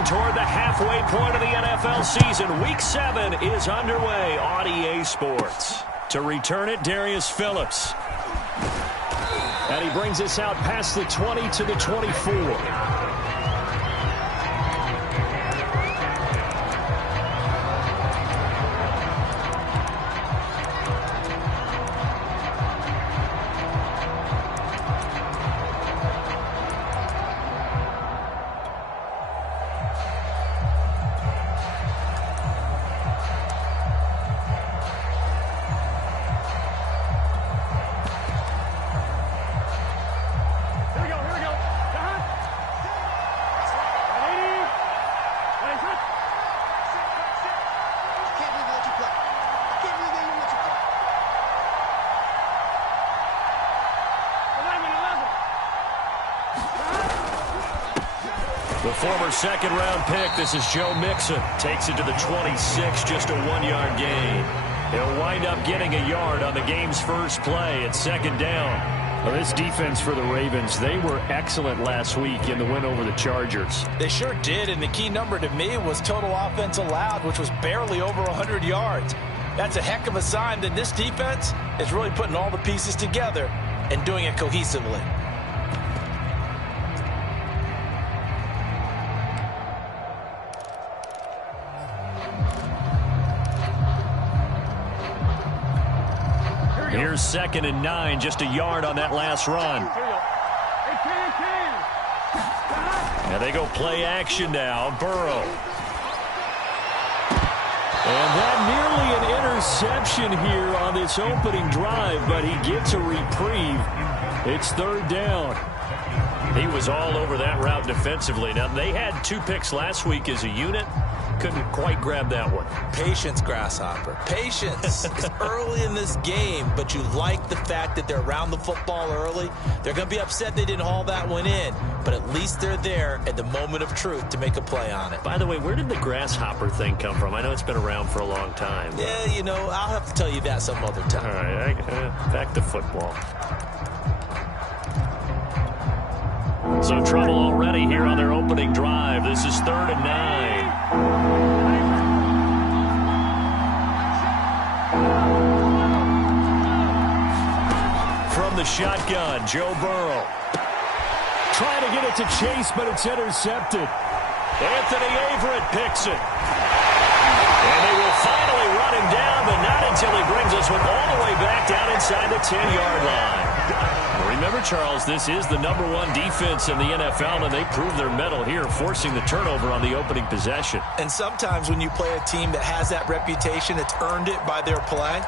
Moving toward the halfway point of the NFL season. Week 7 is underway on EA Sports. To return it, Darius Phillips. And he brings us out past the 20 to the 24. The former second-round pick, this is Joe Mixon, takes it to the 26, just a 1-yard gain. He'll wind up getting a yard on the game's first play at second down. Well, this defense for the Ravens, they were excellent last week in the win over the Chargers. They sure did, and the key number to me was total offense allowed, which was barely over 100 yards. That's a heck of a sign that this defense is really putting all the pieces together and doing it cohesively. Here's 2nd and 9, just a yard on that last run. Now they go play action now. Burrow. And that nearly an interception here on this opening drive, but he gets a reprieve. It's 3rd down. He was all over that route defensively. Now, they had 2 picks last week as a unit. Couldn't quite grab that one. Patience, Grasshopper. Patience. It's early in this game, but you like the fact that they're around the football early. They're going to be upset they didn't haul that one in, but at least they're there at the moment of truth to make a play on it. By the way, where did the Grasshopper thing come from? I know it's been around for a long time. Yeah, you know, I'll have to tell you that some other time. All right, back to football. So trouble already here on their opening drive. This is 3rd and 9. From the shotgun, Joe Burrow. Trying to get it to Chase, but it's intercepted. Anthony Averett picks it. And they will finally run him down, but not until he brings us one all the way back down inside the 10-yard line. Remember, Charles, this is the #1 defense in the NFL, and they prove their mettle here, forcing the turnover on the opening possession. And sometimes when you play a team that has that reputation, it's earned it by their play.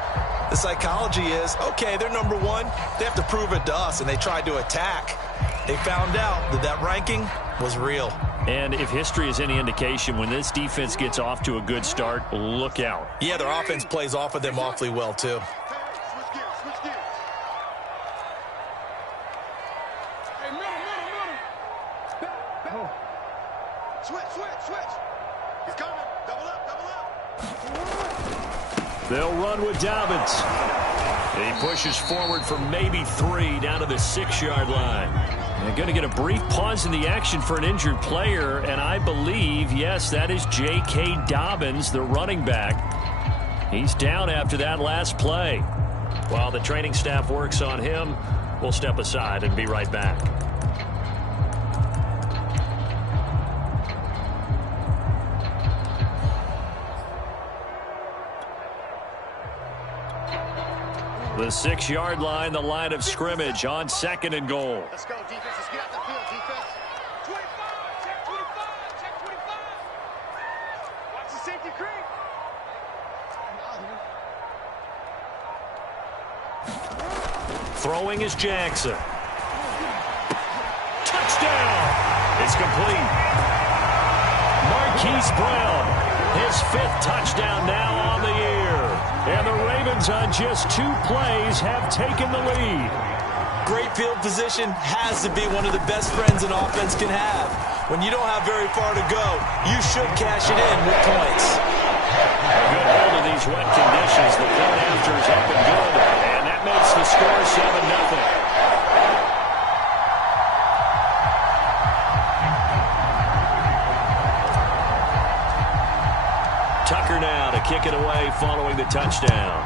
The psychology is, okay, they're #1. They have to prove it to us, and they tried to attack. They found out that that ranking was real. And if history is any indication, when this defense gets off to a good start, look out. Yeah, their offense plays off of them awfully well, too. They'll run with Dobbins. He pushes forward for maybe 3 down to the 6-yard line. They're going to get a brief pause in the action for an injured player, and I believe, yes, that is J.K. Dobbins, the running back. He's down after that last play. While the training staff works on him, we'll step aside and be right back. The 6-yard line, the line of scrimmage on 2nd and goal. Let's go, defense. Let's get out the field, defense. 25, check 25, check 25. Watch the safety creep. Throwing is Jackson. Touchdown! It's complete. Marquise Brown, his 5th touchdown now on the year. And the Ravens on just 2 plays have taken the lead. Great field position has to be one of the best friends an offense can have. When you don't have very far to go, you should cash it in with points. A good hold of these wet conditions. The point after is up and good. And that makes the score 7-0. kick it away following the touchdown.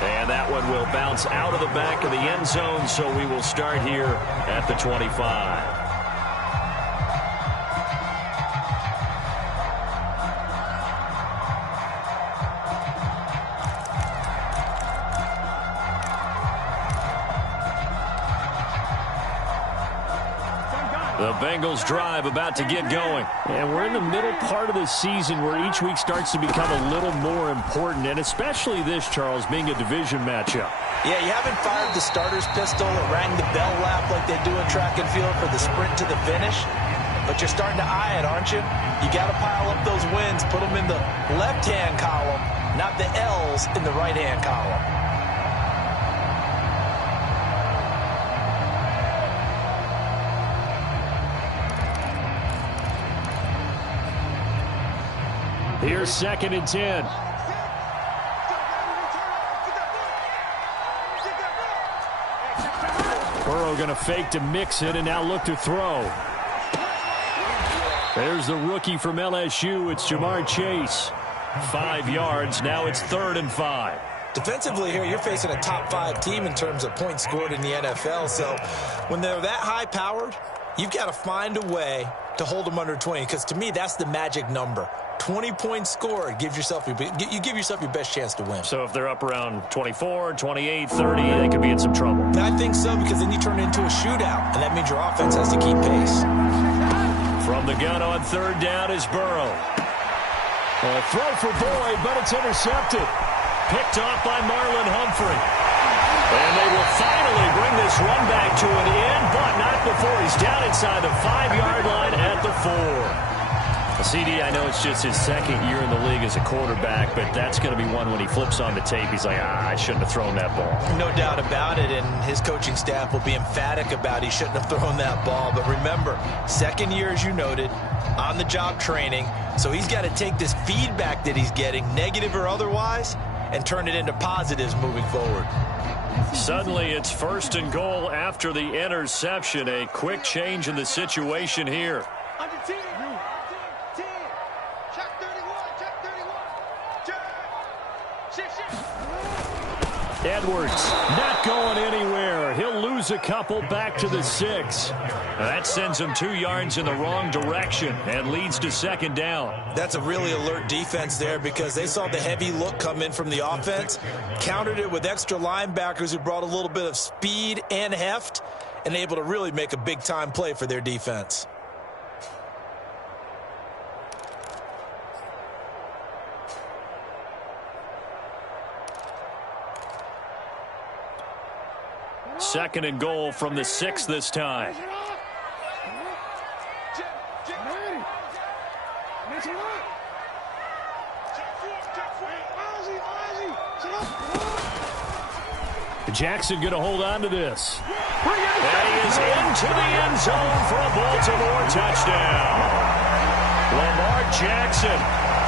And that one will bounce out of the back of the end zone, so we will start here at the 25. The Bengals drive about to get going. And we're in the middle part of the season where each week starts to become a little more important, and especially this, Charles, being a division matchup. Yeah, you haven't fired the starter's pistol or rang the bell lap like they do in track and field for the sprint to the finish, but you're starting to eye it, aren't you? You got to pile up those wins, put them in the left-hand column, not the L's in the right-hand column. Here's 2nd and 10. Burrow going to fake to mix it and now look to throw. There's the rookie from LSU. It's Jamar Chase. 5 yards. Now it's 3rd and 5. Defensively here, you're facing a top 5 team in terms of points scored in the NFL. So when they're that high-powered, you've got to find a way to hold them under 20, because to me, that's the magic number. 20 points scored, you give yourself your best chance to win. So if they're up around 24, 28, 30, they could be in some trouble. I think so, because then you turn it into a shootout, and that means your offense has to keep pace. From the gun on 3rd down is Burrow. A throw for Boyd, but it's intercepted. Picked off by Marlon Humphrey. And they will finally bring this run back to an end, but not before he's down inside the 5-yard line at the 4. CD, I know it's just his 2nd year in the league as a quarterback, but that's going to be one when he flips on the tape. He's like, I shouldn't have thrown that ball. No doubt about it, and his coaching staff will be emphatic about he shouldn't have thrown that ball. But remember, 2nd year, as you noted, on-the-job training, so he's got to take this feedback that he's getting, negative or otherwise, and turn it into positives moving forward. Suddenly, it's 1st and goal after the interception. A quick change in the situation here. Under 10. 10. Check 31. Check 31. Check. Shift. Edwards not going anywhere. He'll lose a couple back to the 6. That sends him 2 yards in the wrong direction and leads to 2nd down. That's a really alert defense there, because they saw the heavy look come in from the offense, countered it with extra linebackers who brought a little bit of speed and heft, and able to really make a big-time play for their defense. Second and goal from the 6 this time. Jackson going to hold on to this. And he is into the end zone for a Baltimore touchdown. Lamar Jackson,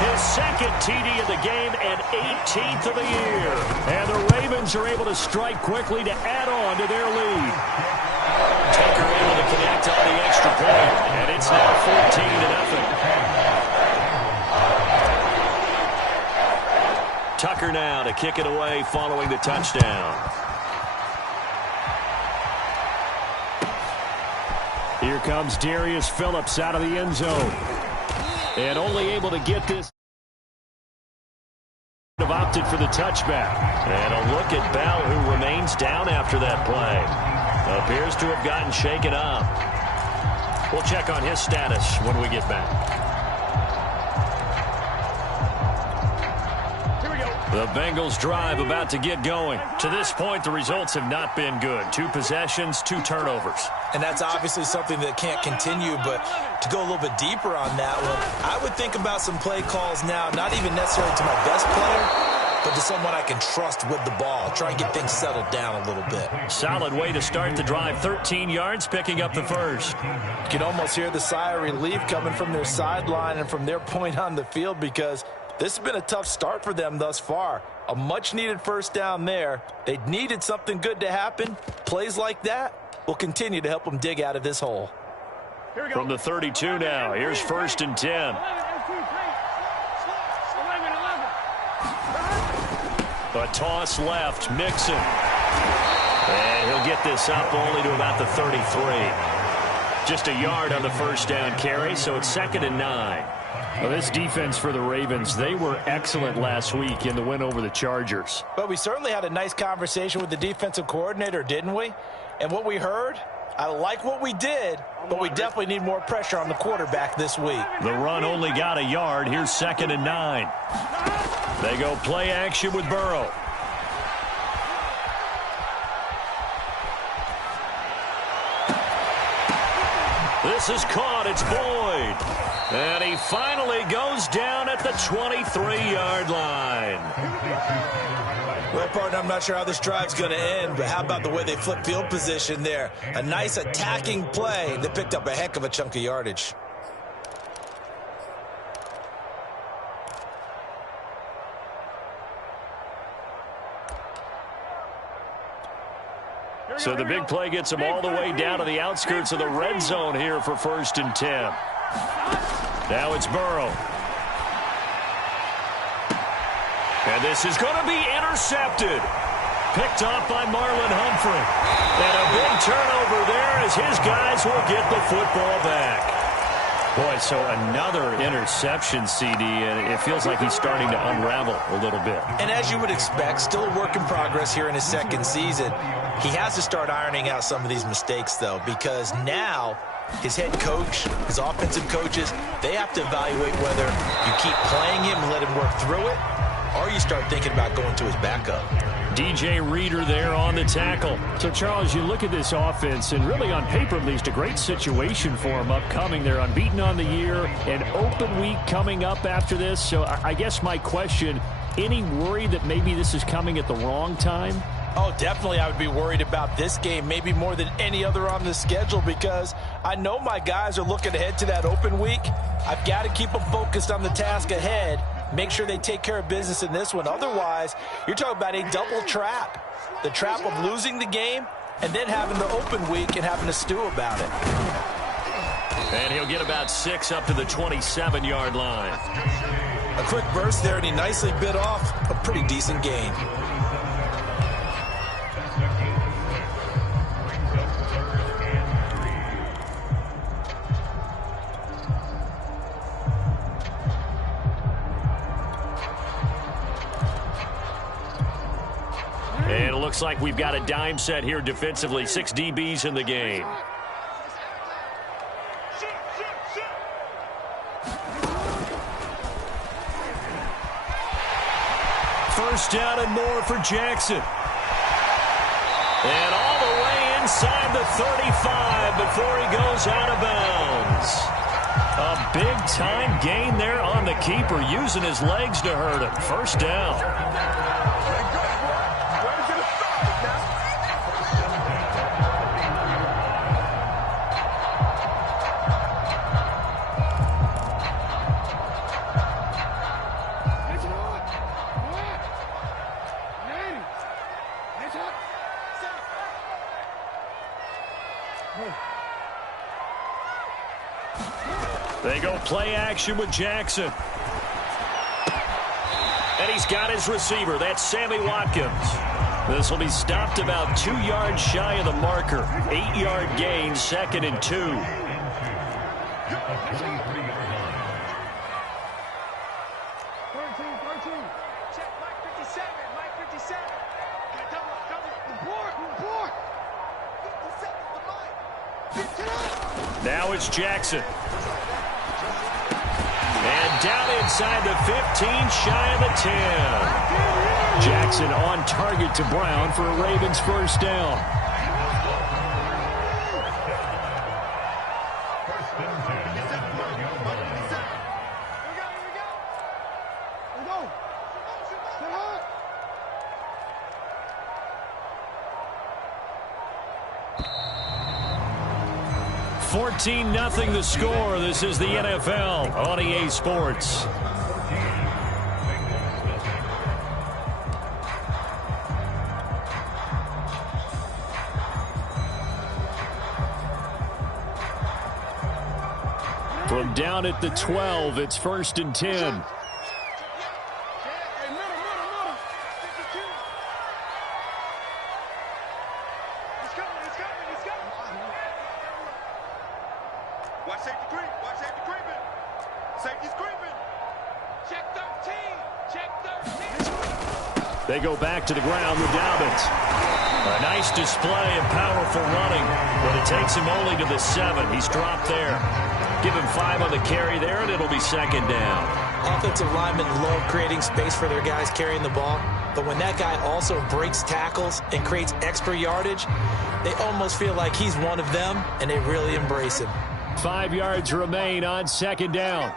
his 2nd TD of the game and 18th of the year. And the Ravens are able to strike quickly to add on to their lead. Tucker able to connect on the extra point, and it's now 14-0. Tucker now to kick it away following the touchdown. Here comes Darius Phillips out of the end zone. And only able to get this. Have opted for the touchback. And a look at Bell, who remains down after that play. Appears to have gotten shaken up. We'll check on his status when we get back. The Bengals drive about to get going. To this point, the results have not been good. 2 possessions, 2 turnovers. And that's obviously something that can't continue, but to go a little bit deeper on that one, I would think about some play calls now, not even necessarily to my best player, but to someone I can trust with the ball. Try and get things settled down a little bit. Solid way to start the drive. 13 yards, picking up the first. You can almost hear the sigh of relief coming from their sideline and from their point on the field, because this has been a tough start for them thus far. A much-needed first down there. They needed something good to happen. Plays like that will continue to help them dig out of this hole. From the 32 now, here's 1st and 10. A toss left, Mixon. And he'll get this up only to about the 33. Just a yard on the first down carry, so it's 2nd and 9. Well, this defense for the Ravens, they were excellent last week in the win over the Chargers. But we certainly had a nice conversation with the defensive coordinator, didn't we? And what we heard, I like what we did, but we definitely need more pressure on the quarterback this week. The run only got a yard. Here's 2nd and 9. They go play action with Burrow. This is caught. It's Boyd. And he finally goes down at the 23-yard line. Well, partner, I'm not sure how this drive's going to end, but how about the way they flip field position there? A nice attacking play that picked up a heck of a chunk of yardage. So the big play gets him all the way down to the outskirts of the red zone here for 1st and 10. Now it's Burrow. And this is going to be intercepted. Picked off by Marlon Humphrey. And a big turnover there as his guys will get the football back. Boy, so another interception, CD, and it feels like he's starting to unravel a little bit. And as you would expect, still a work in progress here in his 2nd season. He has to start ironing out some of these mistakes, though, because now his head coach, his offensive coaches, they have to evaluate whether you keep playing him and let him work through it, or you start thinking about going to his backup. DJ Reader there on the tackle. So, Charles, you look at this offense, and really on paper at least, a great situation for them upcoming. They're unbeaten on the year, an open week coming up after this. So I guess my question, any worry that maybe this is coming at the wrong time? Oh, definitely I would be worried about this game, maybe more than any other on the schedule, because I know my guys are looking ahead to that open week. I've got to keep them focused on the task ahead, make sure they take care of business in this one. Otherwise, you're talking about a double trap. The trap of losing the game and then having the open week and having to stew about it. And he'll get about 6 up to the 27-yard line. A quick burst there, and he nicely bit off a pretty decent gain. And it looks like we've got a dime set here defensively. 6 DBs in the game. First down and more for Jackson. And all the way inside the 35 before he goes out of bounds. A big-time gain there on the keeper, using his legs to hurt him. First down. They go play action with Jackson. And he's got his receiver. That's Sammy Watkins. This will be stopped about 2 yards shy of the marker. 8-yard gain, 2nd and 2. Now it's Jackson. And down inside the 15, shy of the 10. Jackson on target to Brown for a Ravens first down. Nothing the score. This is the NFL on EA Sports. From down at the 12, it's 1st and 10. Watch safety creep. Watch safety creeping. Safety's creeping. Check 13. Check 13. They go back to the ground with Dobbins. A nice display of powerful running, but it takes him only to the 7. He's dropped there. Give him 5 on the carry there, and it'll be 2nd down. Offensive linemen love creating space for their guys carrying the ball, but when that guy also breaks tackles and creates extra yardage, they almost feel like he's one of them, and they really embrace him. 5 yards remain on 2nd down.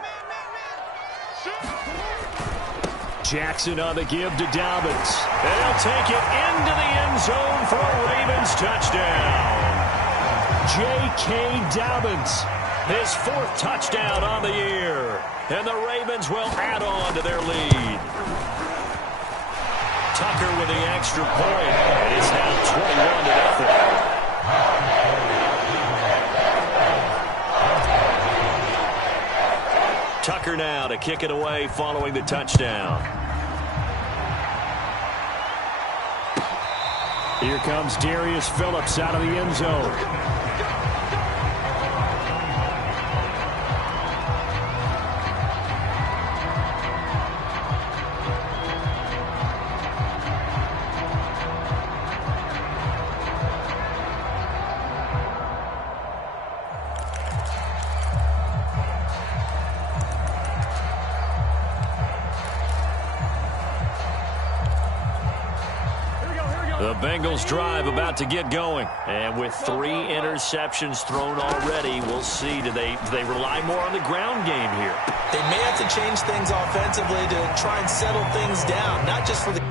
Jackson on the give to Dobbins. And he'll take it into the end zone for a Ravens touchdown. J.K. Dobbins. His 4th touchdown on the year. And the Ravens will add on to their lead. Tucker with the extra point. It's now 21-0. Tucker now to kick it away following the touchdown. Here comes Darius Phillips out of the end zone. The Bengals drive about to get going. And with 3 interceptions thrown already, we'll see. Do they rely more on the ground game here? They may have to change things offensively to try and settle things down, not just for the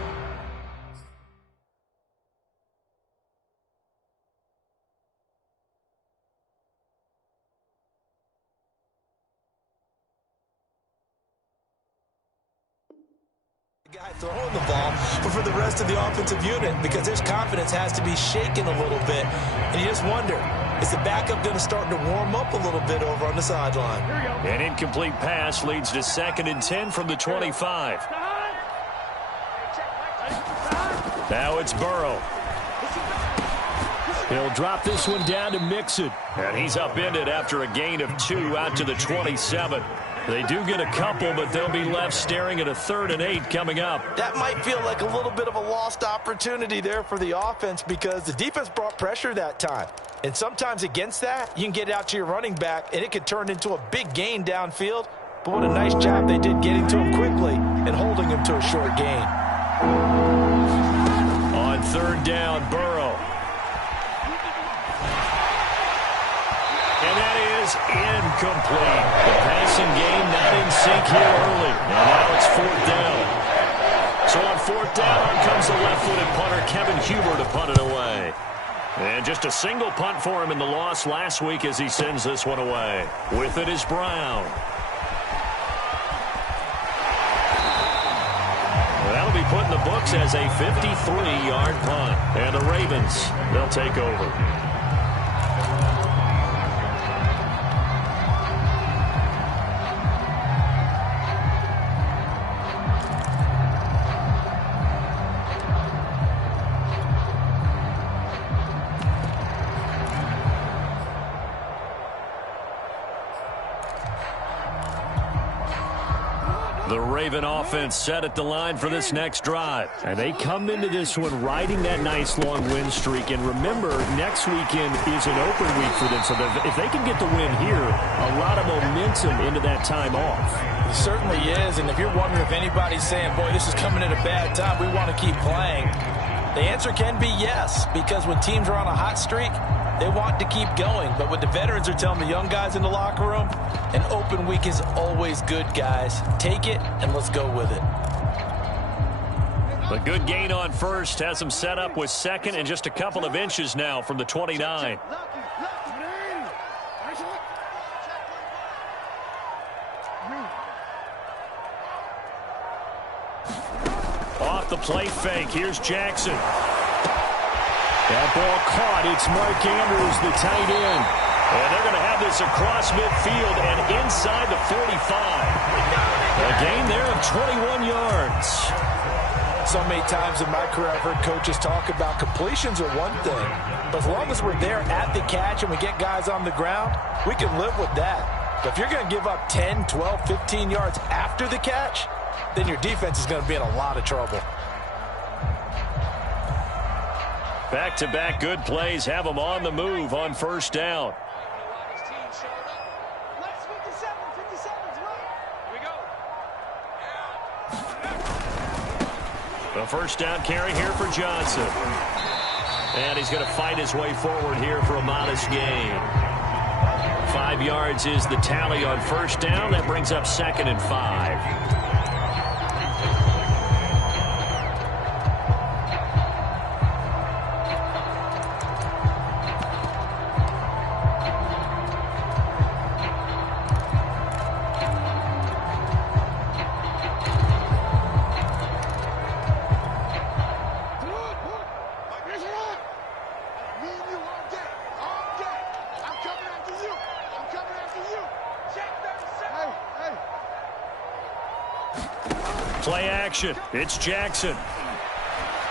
guy throwing the ball, but for the rest of the offensive unit, because their confidence has to be shaken a little bit. And you just wonder, is the backup going to start to warm up a little bit over on the sideline? An incomplete pass leads to 2nd and 10 from the 25. Now it's Burrow. He'll drop this one down to Mixon. And he's upended after a gain of 2 out to the 27. They do get a couple, but they'll be left staring at a 3rd and 8 coming up. That might feel like a little bit of a lost opportunity there for the offense because the defense brought pressure that time. And sometimes against that, you can get out to your running back, and it could turn into a big gain downfield. But what a nice job they did getting to him quickly and holding him to a short gain. On 3rd down, Burrow. And that is incomplete. The passing game not in sync here early. And now it's 4th down. So on 4th down, on comes the left-footed punter, Kevin Huber, to punt it away. And just a single punt for him in the loss last week as he sends this one away. With it is Brown. That'll be put in the books as a 53-yard punt. And the Ravens, they'll take over. The Raven offense set at the line for this next drive. And they come into this one riding that nice long win streak. And remember, next weekend is an open week for them. So if they can get the win here, a lot of momentum into that time off. It certainly is. And if you're wondering if anybody's saying, boy, this is coming at a bad time, we want to keep playing, the answer can be yes. Because when teams are on a hot streak, they want to keep going. But what the veterans are telling the young guys in the locker room, an open week is always good, guys. Take it, and let's go with it. The good gain on 1st has them set up with 2nd and just a couple of inches now from the 29. Off the play fake, here's Jackson. That ball caught. It's Mark Andrews, the tight end. And they're going to have this across midfield and inside the 45. A gain there of 21 yards. So many times in my career I've heard coaches talk about completions are one thing, but as long as we're there at the catch and we get guys on the ground, we can live with that. But if you're going to give up 10, 12, 15 yards after the catch, then your defense is going to be in a lot of trouble. Back-to-back good plays have them on the move on first down. The first down carry here for Johnson. And he's going to fight his way forward here for a modest gain. 5 yards is the tally on first down. That brings up 2nd and 5. Play action. It's Jackson.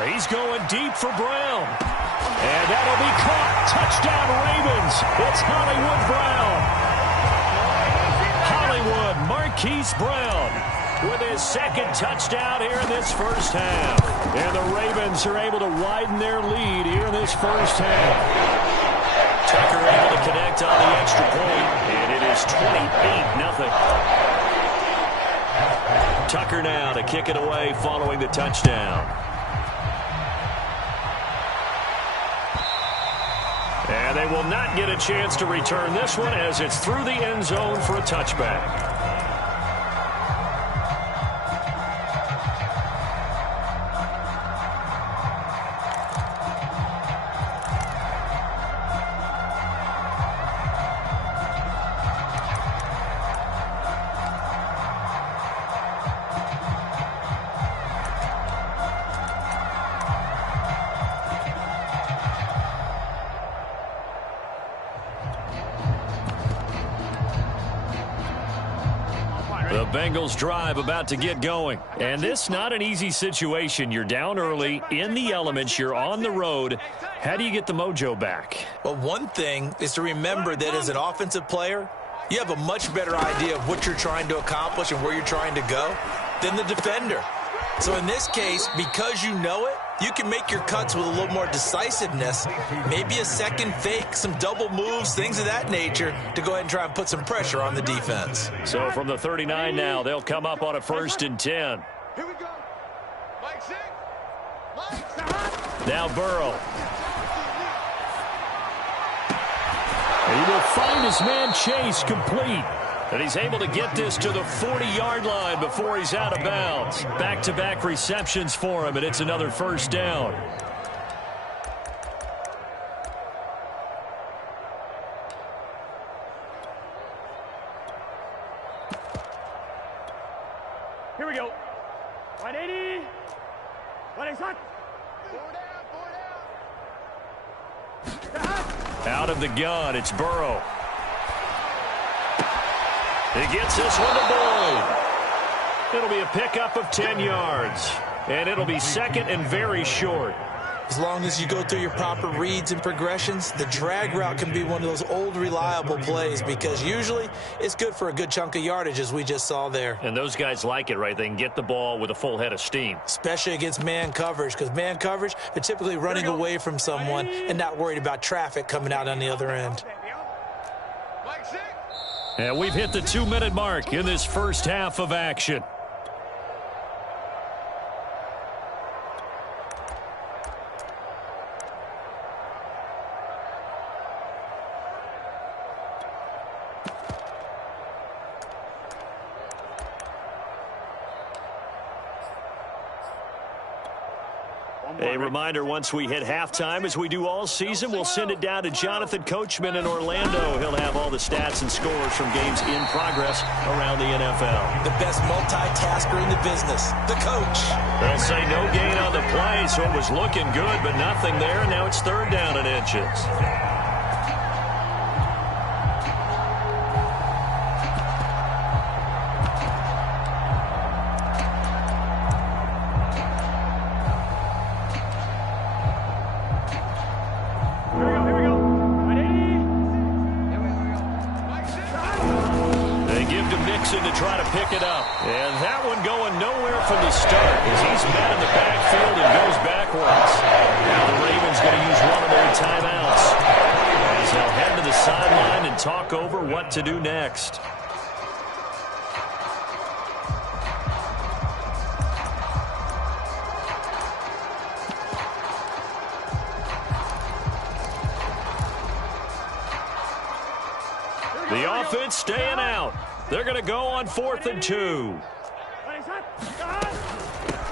He's going deep for Brown. And that'll be caught. Touchdown Ravens. It's Hollywood Brown. Hollywood Marquise Brown with his 2nd touchdown here in this first half. And the Ravens are able to widen their lead here in this first half. Tucker able to connect on the extra point. And it is 28-0. Tucker now to kick it away following the touchdown. And they will not get a chance to return this one as it's through the end zone for a touchback. The Bengals drive about to get going. And this not an easy situation. You're down early, in the elements, you're on the road. How do you get the mojo back? Well, one thing is to remember that as an offensive player, you have a much better idea of what you're trying to accomplish and where you're trying to go than the defender. So in this case, because you know it, you can make your cuts with a little more decisiveness, maybe a second fake, some double moves, things of that nature, to go ahead and try and put some pressure on the defense. So from the 39 now, they'll come up on a 1st and 10. Here we go. Mike, Now Burrow. He will find his man Chase complete. And he's able to get this to the 40-yard line before he's out of bounds. Back-to-back receptions for him, and it's another first down. Here we go. 180. 180. Out of the gun, it's Burrow. He gets this one to Boyd. It'll be a pickup of 10 yards. And it'll be 2nd and very short. As long as you go through your proper reads and progressions, the drag route can be one of those old reliable plays because usually it's good for a good chunk of yardage as we just saw there. And those guys like it, right? They can get the ball with a full head of steam. Especially against man coverage because man coverage, they're typically running away from someone and not worried about traffic coming out on the other end. And we've hit the 2-minute mark in this first half of action. A reminder, once we hit halftime, as we do all season, we'll send it down to Jonathan Coachman in Orlando. He'll have all the stats and scores from games in progress around the NFL. The best multitasker in the business, the coach. They'll say no gain on the play, so it was looking good, but nothing there. Now it's 3rd down and inches. to pick it up. And that one going nowhere from the start as he's met in the backfield and goes backwards. Now the Ravens going to use one of their timeouts as they'll head to the sideline and talk over what to do next. The offense staying out. They're going to go on 4th and 2.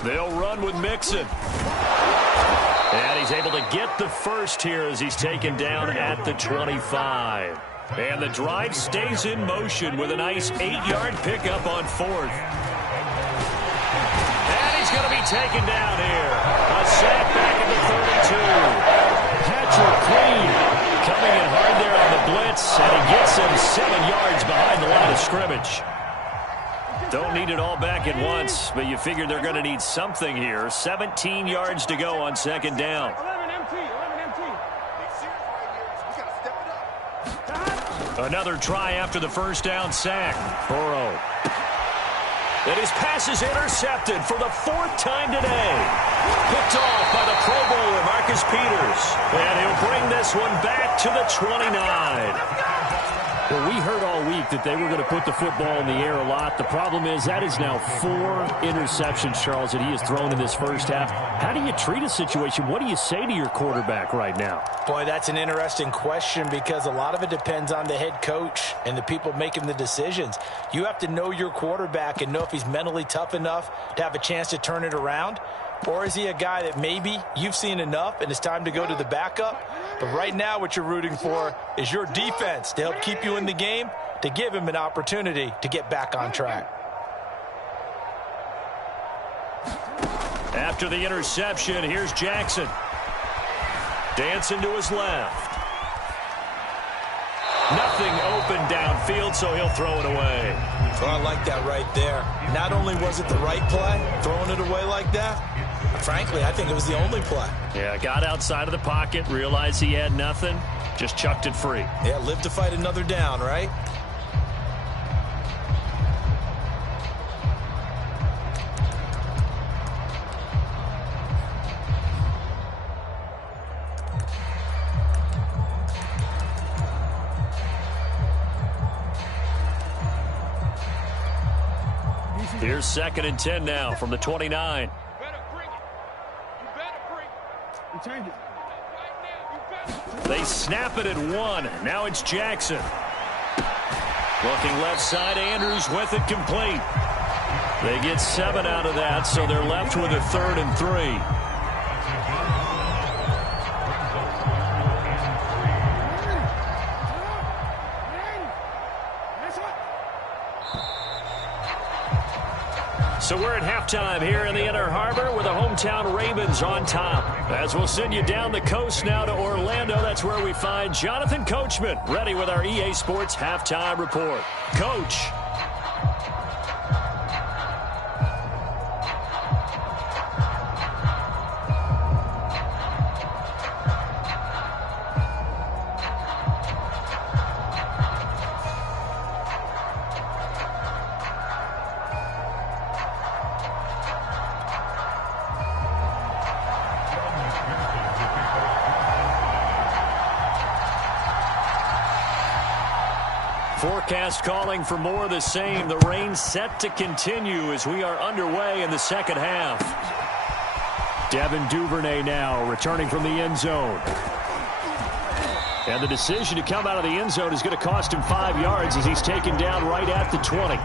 They'll run with Mixon. And he's able to get the first here as he's taken down at the 25. And the drive stays in motion with a nice 8-yard pickup on 4th. And he's going to be taken down here. A sack back at the 32. Patrick Queen coming in hard there on the blitz, and he gets him 7 yards behind the line of scrimmage. Don't need it all back at once, but you figure they're going to need something here. 17 yards to go on 2nd down. 11 MT. Another try after the first down sack. Burrow. And his pass is intercepted for the 4th time today. Picked off by the Pro Bowler, Marcus Peters. And he'll bring this one back to the 29. Well, we heard all week that they were going to put the football in the air a lot. The problem is that is now 4 interceptions, Charles, that he has thrown in this first half. How do you treat a situation? What do you say to your quarterback right now? Boy, that's an interesting question because a lot of it depends on the head coach and the people making the decisions. You have to know your quarterback and know if he's mentally tough enough to have a chance to turn it around. Or is he a guy that maybe you've seen enough and it's time to go to the backup? But right now what you're rooting for is your defense to help keep you in the game, to give him an opportunity to get back on track. After the interception, here's Jackson. Dancing to his left. Nothing open downfield, so he'll throw it away. Well, I like that right there. Not only was it the right play, throwing it away like that, frankly, I think it was the only play. Yeah, got outside of the pocket, realized he had nothing, just chucked it free. Yeah, live to fight another down, right? Here's 2nd and 10 now from the 29. Better bring it. You better bring it. You change it. Right now, you better. They snap it at 1. Now it's Jackson. Looking left side, Andrews with it complete. They get 7 out of that, so they're left with a 3rd and 3. So we're at halftime here in the Inner Harbor with the hometown Ravens on top. As we'll send you down the coast now to Orlando, that's where we find Jonathan Coachman ready with our EA Sports Halftime Report. Coach. Forecast calling for more of the same. The rain set to continue as we are underway in the 2nd half. Devin Duvernay now returning from the end zone. And the decision to come out of the end zone is going to cost him 5 yards as he's taken down right at the 20.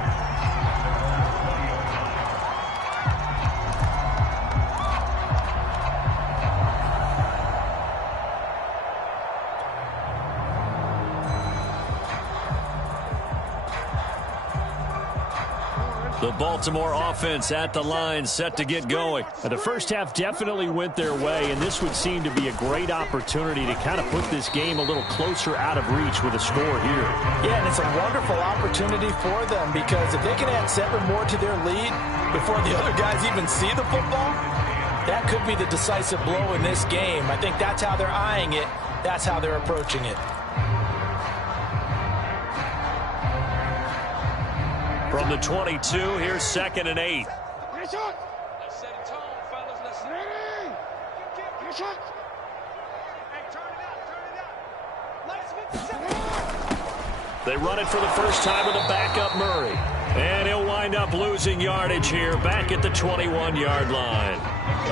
The Baltimore offense at the line, set to get going. The first half definitely went their way, and this would seem to be a great opportunity to kind of put this game a little closer out of reach with a score here. Yeah, and it's a wonderful opportunity for them because if they can add 7 more to their lead before the other guys even see the football, that could be the decisive blow in this game. I think that's how they're eyeing it. That's how they're approaching it. From the 22, here's 2nd and 8. Let's set a tone, fellas. Let's ready. Hey, turn it out. Last 50 seconds. They run it for the first time with a backup Murray. And he'll wind up losing yardage here back at the 21-yard line.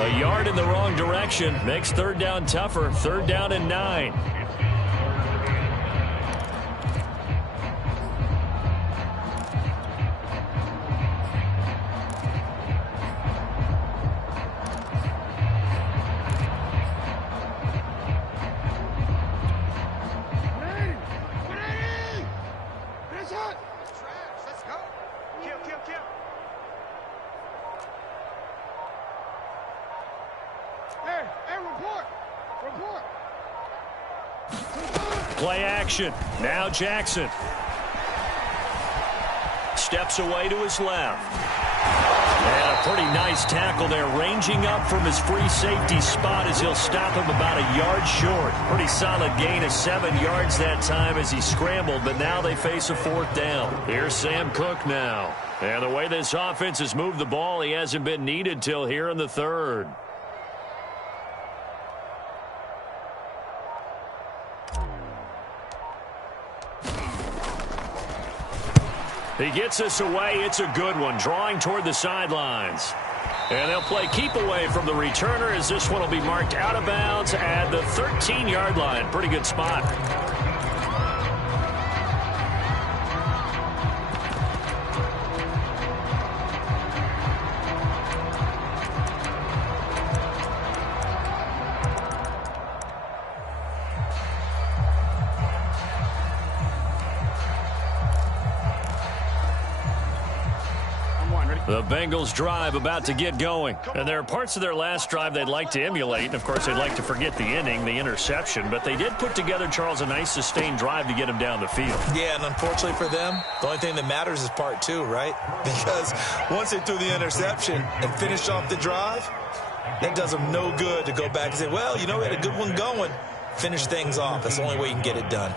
A yard in the wrong direction makes 3rd down tougher. 3rd down and 9. Play action. Now Jackson. Steps away to his left. And a pretty nice tackle there, ranging up from his free safety spot as he'll stop him about a yard short. Pretty solid gain of 7 yards that time as he scrambled, but now they face a 4th down. Here's Sam Cook now. And the way this offense has moved the ball, he hasn't been needed till here in the 3rd. He gets this away. It's a good one, drawing toward the sidelines. And they'll play keep away from the returner as this one will be marked out of bounds at the 13-yard line. Pretty good spot. The Bengals drive about to get going. And there are parts of their last drive they'd like to emulate. And, of course, they'd like to forget the inning, the interception. But they did put together, Charles, a nice sustained drive to get him down the field. Yeah, and unfortunately for them, the only thing that matters is part 2, right? Because once they threw the interception and finished off the drive, that does them no good to go back and say, well, you know, we had a good one going. Finish things off. That's the only way you can get it done.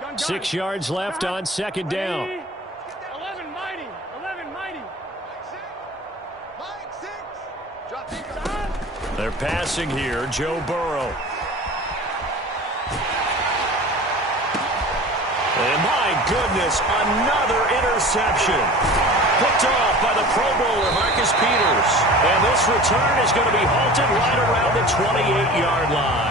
Done. 6 yards left on 2nd down. 11 mighty. 11 mighty. Mike 6. Drop deep. They're passing here. Joe Burrow. And my goodness, another interception. Picked off by the Pro Bowler, Marcus Peters. And this return is going to be halted right around the 28-yard line.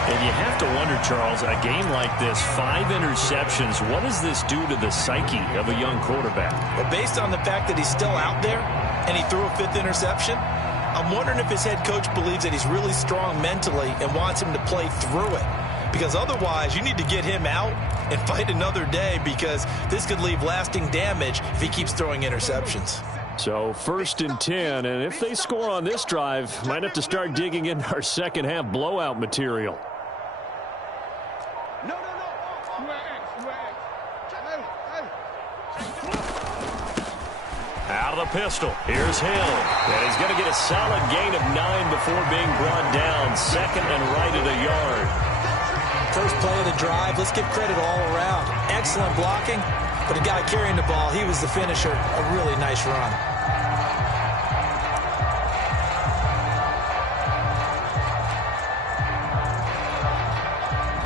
And you have to wonder, Charles, a game like this, 5 interceptions, what does this do to the psyche of a young quarterback? Well, based on the fact that he's still out there and he threw a 5th interception, I'm wondering if his head coach believes that he's really strong mentally and wants him to play through it. Because otherwise, you need to get him out and fight another day, because this could leave lasting damage if he keeps throwing interceptions. So 1st and 10, and if they score on this drive, might have to start digging into our second half blowout material. Out of the pistol. Here's Hill. And he's going to get a solid gain of 9 before being brought down. 2nd and right at a yard. First play of the drive. Let's give credit all around. Excellent blocking, but a guy carrying the ball, he was the finisher. A really nice run.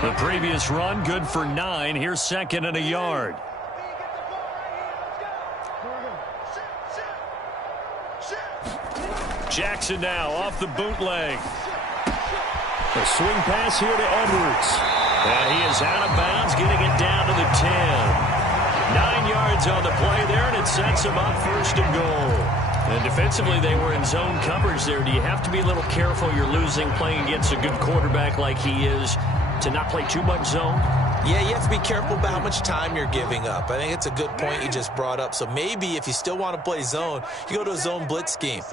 The previous run, good for 9. Here's 2nd and a yard. Jackson now off the bootleg. A swing pass here to Edwards. And he is out of bounds, getting it down to the 10. 9 yards on the play there, and it sets him up 1st and goal. And defensively, they were in zone coverage there. Do you have to be a little careful? You're losing playing against a good quarterback like he is to not play too much zone? Yeah, you have to be careful about how much time you're giving up. I think it's a good point you just brought up. So maybe if you still want to play zone, you go to a zone blitz scheme.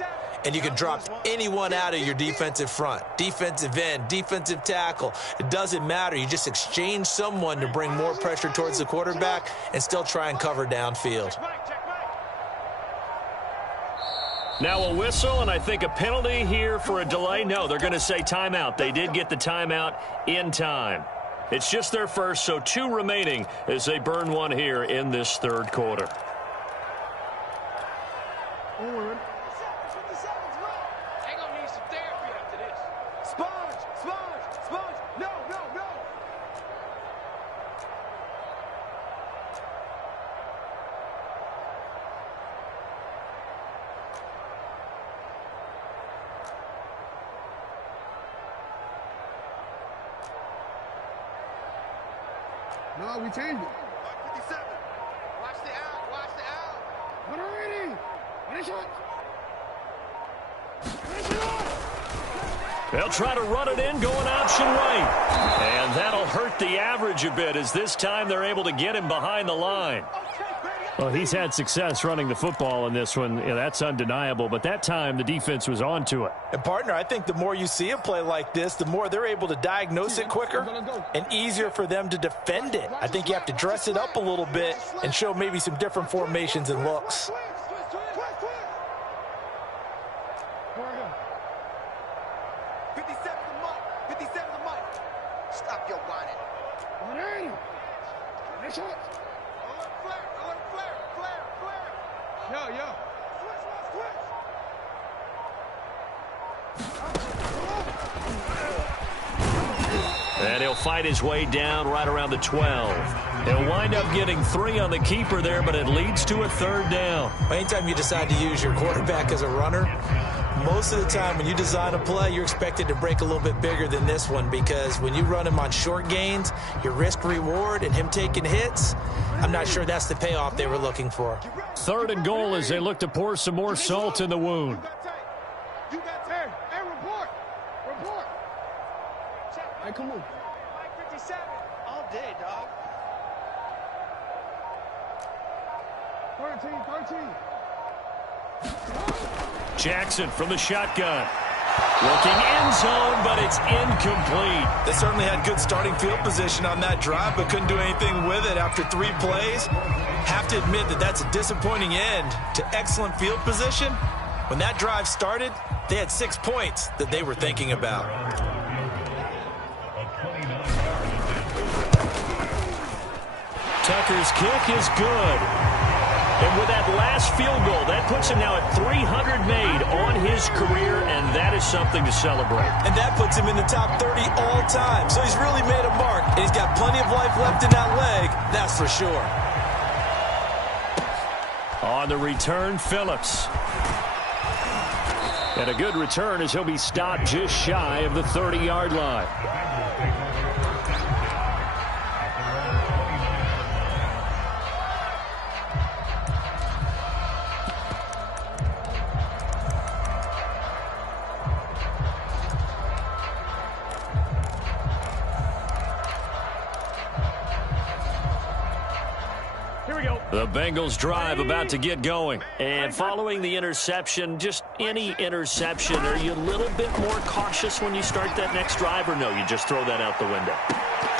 And you can drop anyone out of your defensive front. Defensive end, defensive tackle. It doesn't matter. You just exchange someone to bring more pressure towards the quarterback and still try and cover downfield. Now a whistle, and I think a penalty here for a delay. No, they're going to say timeout. They did get the timeout in time. It's just their first, so 2 remaining as they burn one here in this third quarter. No, we changed it. 57. Watch the out. Watch the out. Put her in. Finish it. They'll try to run it in, going option right. And that'll hurt the average a bit as this time they're able to get him behind the line. Well, he's had success running the football in this one. Yeah, that's undeniable. But that time, the defense was on to it. And, partner, I think the more you see a play like this, the more they're able to diagnose it quicker and easier for them to defend it. I think you have to dress it up a little bit and show maybe some different formations and looks. 57 the mic. 57 the mic. Stop your whining. Finish it. Yo. And he'll fight his way down right around the 12. He'll wind up getting 3 on the keeper there, but it leads to a third down. Anytime you decide to use your quarterback as a runner, most of the time when you design a play, you're expected to break a little bit bigger than this one, because when you run him on short gains, your risk-reward and him taking hits, I'm not sure that's the payoff they were looking for. 3rd and goal as they look to pour some more salt in the wound. You got Terry. Hey, report. Hey, come on. Mike 57. All day, dog. 13. Jackson from the shotgun. Looking end zone, but it's incomplete. They certainly had good starting field position on that drive, but couldn't do anything with it after 3 plays. Have to admit that that's a disappointing end to excellent field position. When that drive started, they had 6 points that they were thinking about. Tucker's kick is good. And with that last field goal, that puts him now at 300 made on his career, and that is something to celebrate. And that puts him in the top 30 all time. So he's really made a mark, and he's got plenty of life left in that leg, that's for sure. On the return, Phillips. And a good return as he'll be stopped just shy of the 30-yard line. The Bengals drive about to get going. And following the interception, just any interception, are you a little bit more cautious when you start that next drive, or no, you just throw that out the window?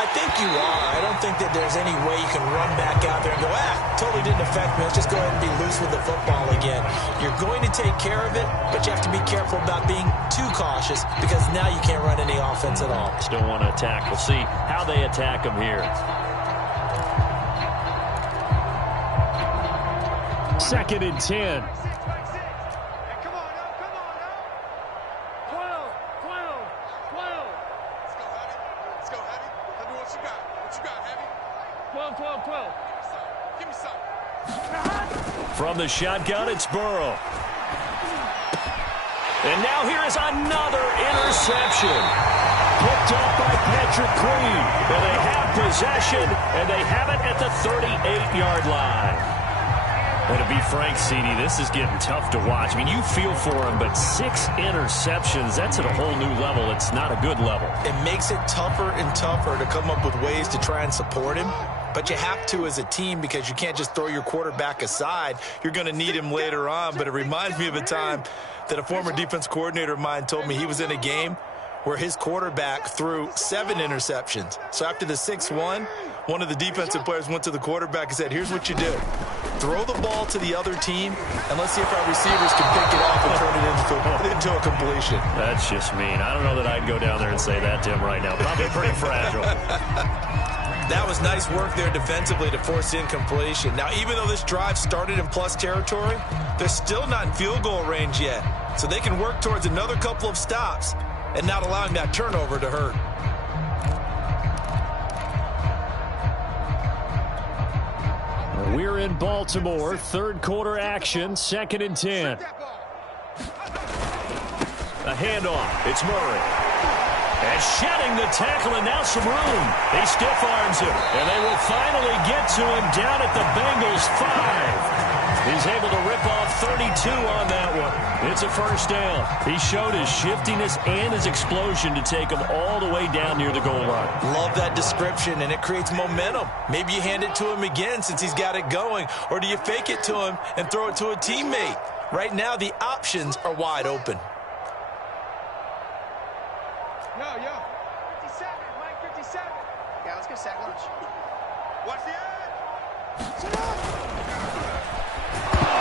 I think you are. I don't think that there's any way you can run back out there and go, totally didn't affect me. Let's just go ahead and be loose with the football again. You're going to take care of it, but you have to be careful about being too cautious, because now you can't run any offense at all. Still want to attack. We'll see how they attack them here. 2nd and 10. Hey, come on now. 12. Let's go, Heavy. Tell me what you got. What you got, Heavy? 12. Give me something. From the shotgun, it's Burrow. And now here is another interception. Picked up by Patrick Queen. And they have possession, and they have it at the 38-yard line. And to be frank, CD, this is getting tough to watch. I mean, you feel for him, but 6 interceptions, that's at a whole new level. It's not a good level. It makes it tougher and tougher to come up with ways to try and support him. But you have to as a team, because you can't just throw your quarterback aside. You're going to need him later on. But it reminds me of a time that a former defense coordinator of mine told me he was in a game where his quarterback threw 7 interceptions. So after the 6th one of the defensive players went to the quarterback and said, here's what you do. Throw the ball to the other team, and let's see if our receivers can pick it off and turn it into a completion. That's just mean. I don't know that I'd go down there and say that to him right now. Probably pretty fragile. That was nice work there defensively to force incompletion. Now, even though this drive started in plus territory, they're still not in field goal range yet. So they can work towards another couple of stops and not allowing that turnover to hurt. We're in Baltimore. Third quarter action. 2nd and 10. A handoff. It's Murray. And shedding the tackle, and now some room. He stiff arms him, and they will finally get to him down at the Bengals 5. He's able to rip off 32 on that one. It's a first down. He showed his shiftiness and his explosion to take him all the way down near the goal line. Love that description, and it creates momentum. Maybe you hand it to him again since he's got it going, or do you fake it to him and throw it to a teammate? Right now, the options are wide open. Yo. 57, Mike, 57. Yeah, let's get sack lunch. Watch the edge.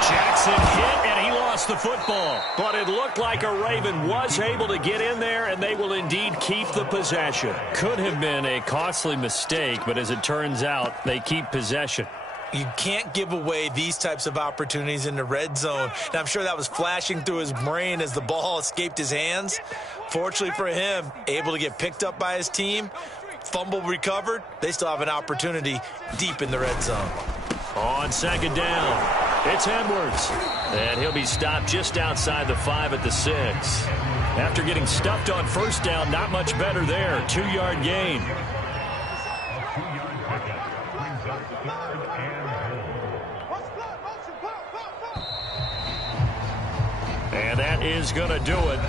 Jackson hit, and he lost the football. But it looked like a Raven was able to get in there, and they will indeed keep the possession. Could have been a costly mistake, but as it turns out, they keep possession. You can't give away these types of opportunities in the red zone. Now, I'm sure that was flashing through his brain as the ball escaped his hands. Fortunately for him, able to get picked up by his team, fumble recovered. They still have an opportunity deep in the red zone. On 2nd down, it's Edwards. And he'll be stopped just outside the 5 at the 6. After getting stuffed on 1st down, not much better there. 2-yard gain. And that is going to do it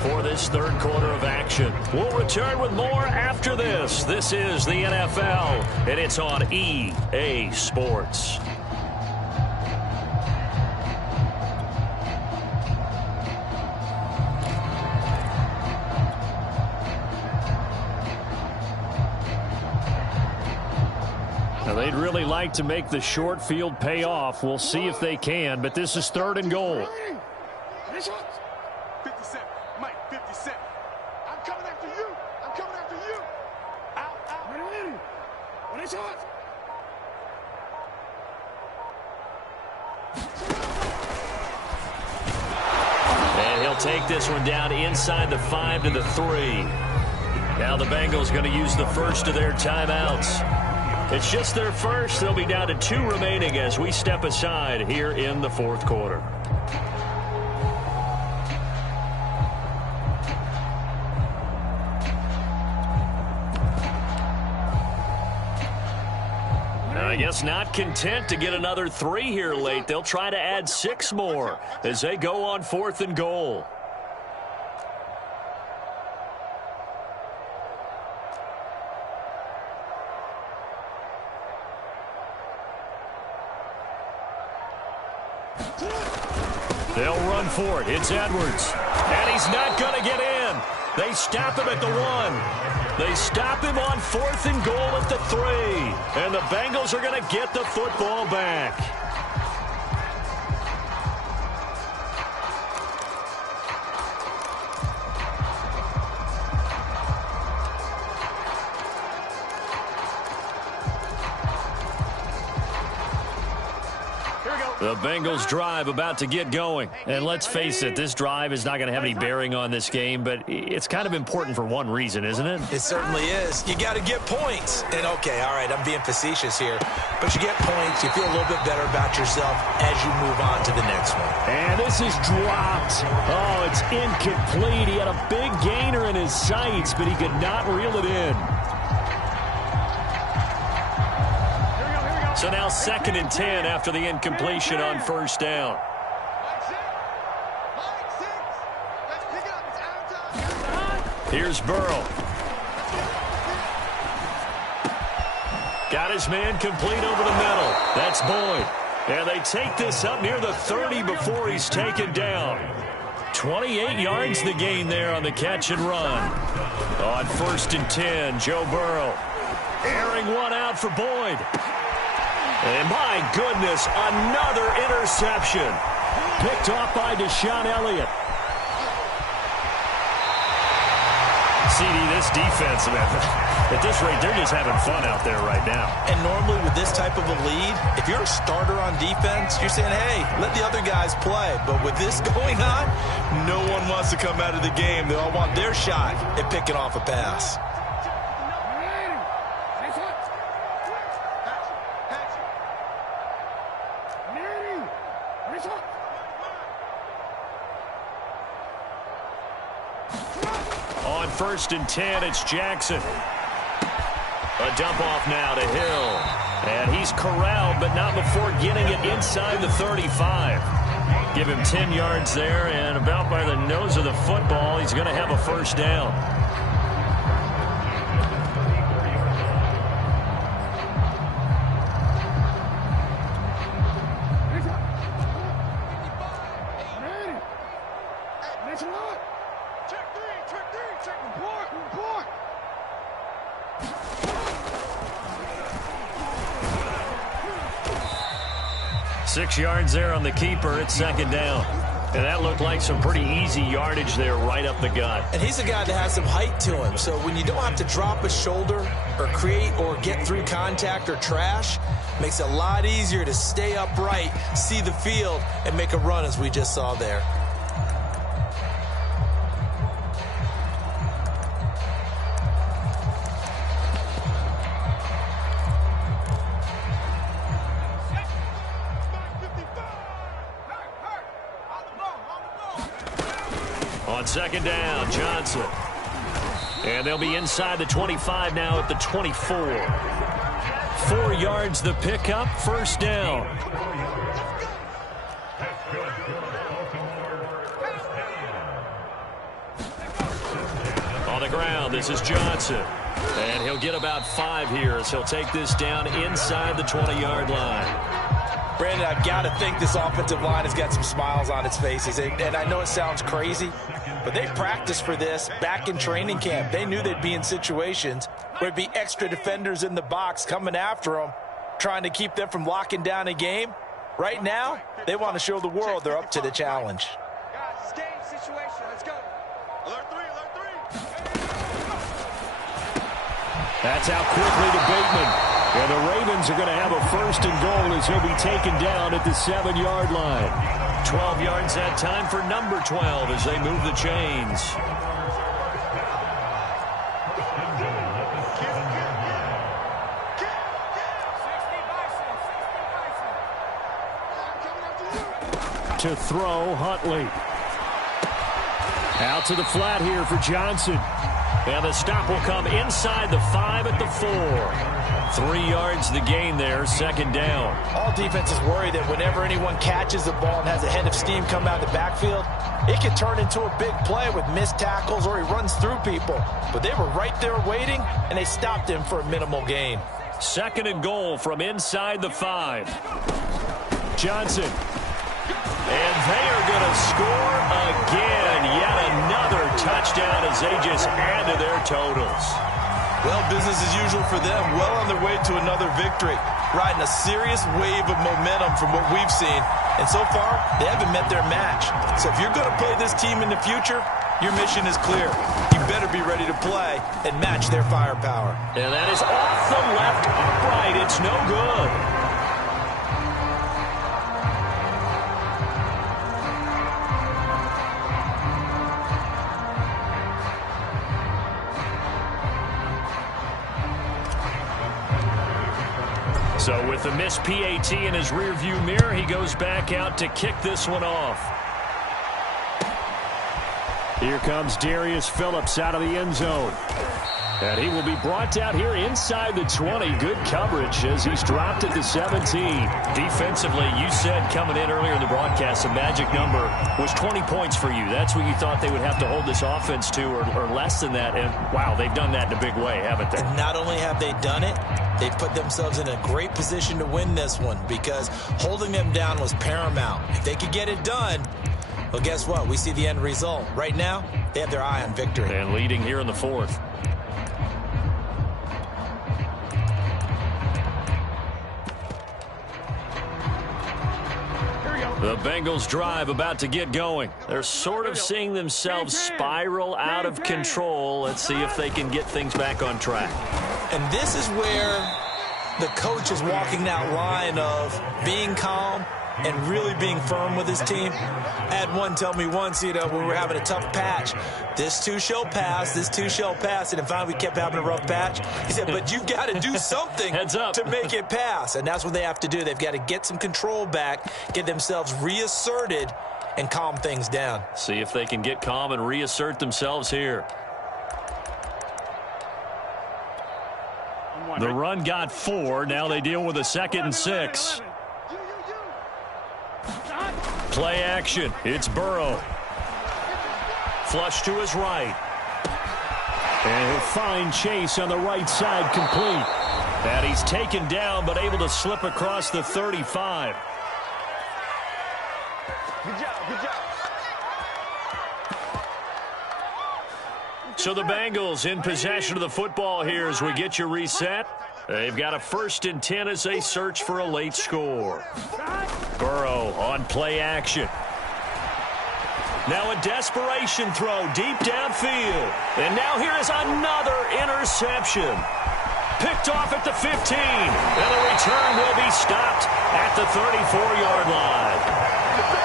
for this third quarter of action. We'll return with more after this. This is the NFL, and it's on EA Sports. Now, they'd really like to make the short field pay off. We'll see if they can, but this is 3rd and goal. 57, Mike, 57. I'm coming after you. I'm coming after you. Out. What is hot? And he'll take this one down inside the 5 to the 3. Now the Bengals going to use the first of their timeouts. It's just their first. They'll be down to 2 remaining as we step aside here in the 4th quarter. I guess not content to get another 3 here late. They'll try to add 6 more as they go on 4th and goal. They'll run for it. It's Edwards. And he's not going to get in. They stop him at the 1. They stop him on 4th and goal at the 3. And the Bengals are going to get the football back. The Bengals drive about to get going. And let's face it, this drive is not going to have any bearing on this game, but it's kind of important for one reason, isn't it? It certainly is. You got to get points. And, okay, all right, I'm being facetious here. But you get points, you feel a little bit better about yourself as you move on to the next one. And this is dropped. Oh, it's incomplete. He had a big gainer in his sights, but he could not reel it in. So now 2nd and 10 after the incompletion on 1st down. Here's Burrow. Got his man complete over the middle. That's Boyd. And they take this up near the 30 before he's taken down. 28 yards the gain there on the catch and run. On 1st and 10, Joe Burrow airing one out for Boyd. And my goodness, another interception. Picked off by Deshaun Elliott. CD, this defense, man, at this rate, they're just having fun out there right now. And normally with this type of a lead, if you're a starter on defense, you're saying, hey, let the other guys play. But with this going on, no one wants to come out of the game. They all want their shot at picking off a pass. On 1st and 10, it's Jackson. A dump off now to Hill. And he's corralled, but not before getting it inside the 35. Give him 10 yards there, and about by the nose of the football, he's going to have a first down. Six yards there on the keeper. It's second down. And that looked like some pretty easy yardage there right up the gut. And he's a guy that has some height to him. So when you don't have to drop a shoulder or create or get through contact or trash, makes it a lot easier to stay upright, see the field, and make a run as we just saw there. On second down, Johnson. And they'll be inside the 25 now at the 24. 4 yards the pickup, first down. On the ground, this is Johnson. And he'll get about 5 here as he'll take this down inside the 20-yard line. Brandon, I've got to think this offensive line has got some smiles on its faces. And I know it sounds crazy, but they practiced for this back in training camp. They knew they'd be in situations where there'd be extra defenders in the box coming after them, trying to keep them from locking down a game. Right now, they want to show the world they're up to the challenge. Guys, it's game situation. Let's go. Alert 3, alert 3. That's out quickly to Bateman. And the Ravens are going to have a first and goal as he'll be taken down at the 7-yard line. 12 yards that time for number 12 as they move the chains. To throw, Huntley. Out to the flat here for Johnson. And the stop will come inside the 5 at the 4. 3 yards the gain there, second down. All defenses worry that whenever anyone catches the ball and has a head of steam come out of the backfield, it can turn into a big play with missed tackles or he runs through people. But they were right there waiting, and they stopped him for a minimal gain. Second and goal from inside the 5. Johnson. And they are going to score again. Yet another touchdown as they just add to their totals. Well, business as usual for them. Well on their way to another victory. Riding a serious wave of momentum from what we've seen. And so far, they haven't met their match. So if you're going to play this team in the future, your mission is clear. You better be ready to play and match their firepower. And that is off the left upright. It's no good. So with the missed PAT in his rearview mirror, he goes back out to kick this one off. Here comes Darius Phillips out of the end zone. And he will be brought down here inside the 20. Good coverage as he's dropped at the 17. Defensively, you said coming in earlier in the broadcast, the magic number was 20 points for you. That's what you thought they would have to hold this offense to or less than that. And, wow, they've done that in a big way, haven't they? And not only have they done it, they put themselves in a great position to win this one because holding them down was paramount. If they could get it done, well, guess what? We see the end result. Right now, they have their eye on victory. And leading here in the 4th. The Bengals drive about to get going. They're sort of seeing themselves spiral out of control. Let's see if they can get things back on track. And this is where the coach is walking that line of being calm and really being firm with his team. I had one tell me once, when we were having a tough patch, this too shall pass, this too shall pass. And finally we kept having a rough patch. He said, but you've got to do something Heads up. to make it pass. And that's what they have to do. They've got to get some control back, get themselves reasserted, and calm things down. See if they can get calm and reassert themselves here. The run got 4. Now they deal with a 2nd and 6. Play action. It's Burrow. Flush to his right. And he'll find Chase on the right side, complete. And he's taken down but able to slip across the 35. Good job, good job. So the Bengals in possession of the football here as we get you reset. They've got a 1st and 10 as they search for a late score. Burrow on play action. Now a desperation throw deep downfield. And now here is another interception. Picked off at the 15. And the return will be stopped at the 34-yard line.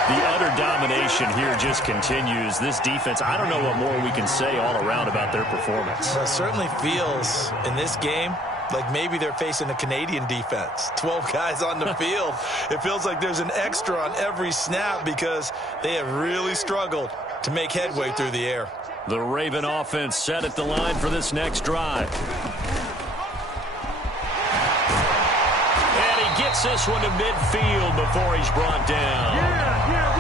The utter domination here just continues. This defense, I don't know what more we can say all around about their performance. Well, it certainly feels in this game like maybe they're facing a Canadian defense. 12 guys on the field. It feels like there's an extra on every snap because they have really struggled to make headway through the air. The Raven offense set at the line for this next drive. And he gets this one to midfield before he's brought down.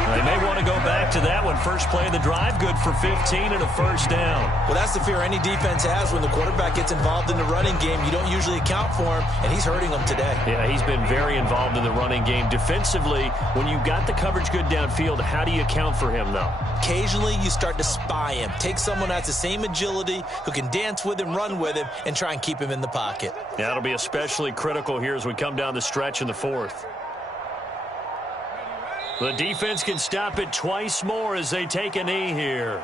They may want to go back to that one. First play of the drive, good for 15 and a 1st down. Well, that's the fear any defense has when the quarterback gets involved in the running game. You don't usually account for him, and he's hurting them today. Yeah, he's been very involved in the running game. Defensively, when you've got the coverage good downfield, how do you account for him, though? Occasionally, you start to spy him. Take someone who has the same agility, who can dance with him, run with him, and try and keep him in the pocket. Yeah, that'll be especially critical here as we come down the stretch in the 4th. The defense can stop it twice more as they take a knee here.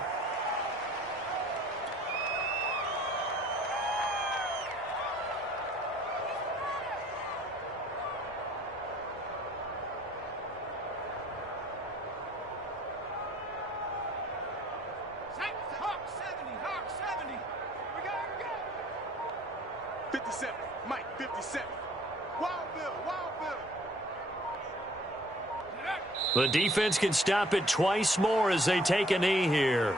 Hawk 70, Hawk 70. Here we go, here we go. 57, Mike, 57. Wild Bill, Wild Bill. The defense can stop it twice more as they take a knee here. Here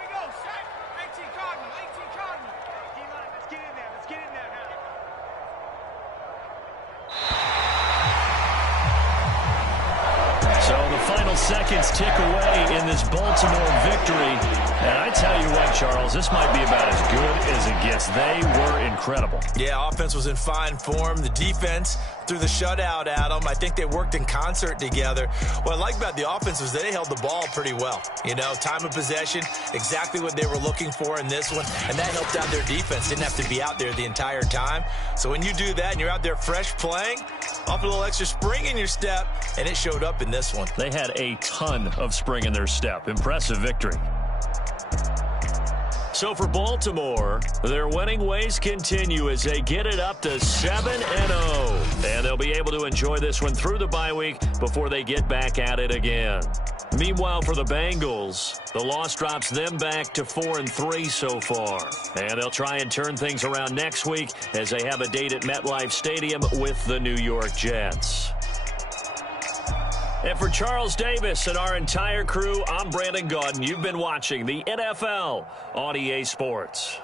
we go, set. 18 Cardinal, 18 Cardinal. D-line, let's get in there, let's get in there now. So the final seconds tick away in this Baltimore victory. And I tell you what, Charles, this might be about as good as it gets. They were incredible. Yeah, offense was in fine form. The defense threw the shutout at them. I think they worked in concert together. What I like about the offense was they held the ball pretty well. Time of possession, exactly what they were looking for in this one. And that helped out their defense. Didn't have to be out there the entire time. So when you do that and you're out there fresh playing, off a little extra spring in your step, and it showed up in this one. They had a ton of spring in their step. Impressive victory. So for Baltimore, their winning ways continue as they get it up to 7-0. And they'll be able to enjoy this one through the bye week before they get back at it again. Meanwhile, for the Bengals, the loss drops them back to 4-3 so far. And they'll try and turn things around next week as they have a date at MetLife Stadium with the New York Jets. And for Charles Davis and our entire crew, I'm Brandon Gaudin. You've been watching the NFL on EA Sports.